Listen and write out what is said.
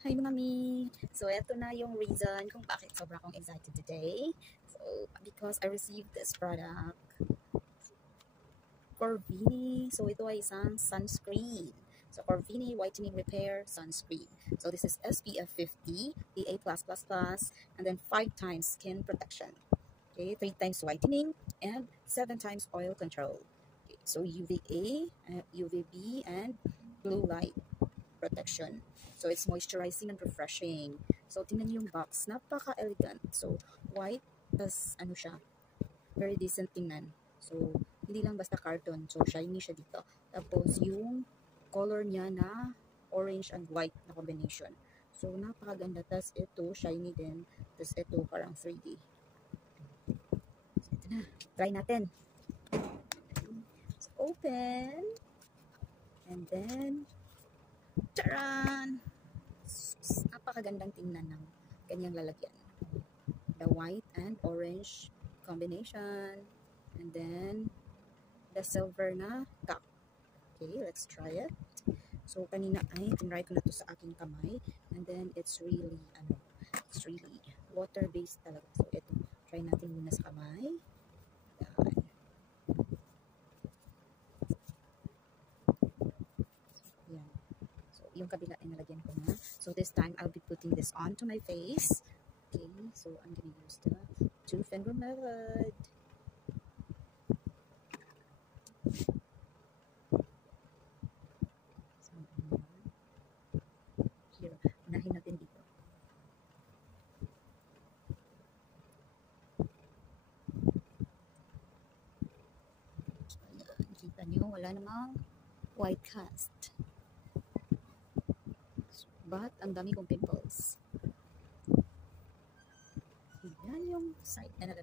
Hi mga mi! So, eto na yung reason kung bakit sobra akong excited today. So, because I received this product, Corvini. So, ito ay isang sunscreen. So, Corvini Whitening Repair Sunscreen. So, this is SPF 50, PA++, and then 5 times skin protection. Okay, 3 times whitening, and 7 times oil control. Okay, so, UVA, UVB, and blue light protection. So, it's moisturizing and refreshing. So, tingnan niyo yung box. Napaka-elegant. So, white, tas ano siya, very decent tingnan. So, hindi lang basta carton. So, shiny siya dito. Tapos, yung color niya na orange and white na combination. So, napakaganda. Tas, ito, shiny din. Tas, ito, parang 3D. So, ito na. Try natin. So, open. And then, charan! Napakagandang tingnan ng kanyang lalagyan. The white and orange combination. And then, the silver na top. Okay, let's try it. So, kanina ay tinry ko na to sa aking kamay. And then, it's really water-based talaga. So, ito, try natin muna sa kamay. Yan. So, yung kabila ay nalagyan ko na. So, this time, I'll be putting this onto my face. Okay, so I'm gonna use the 2-finger method. So, here, unahin natin dito. Ayan, kita nyo, wala namang white cast. But, ang dami kong pimples. Yan yung side na nalagyan.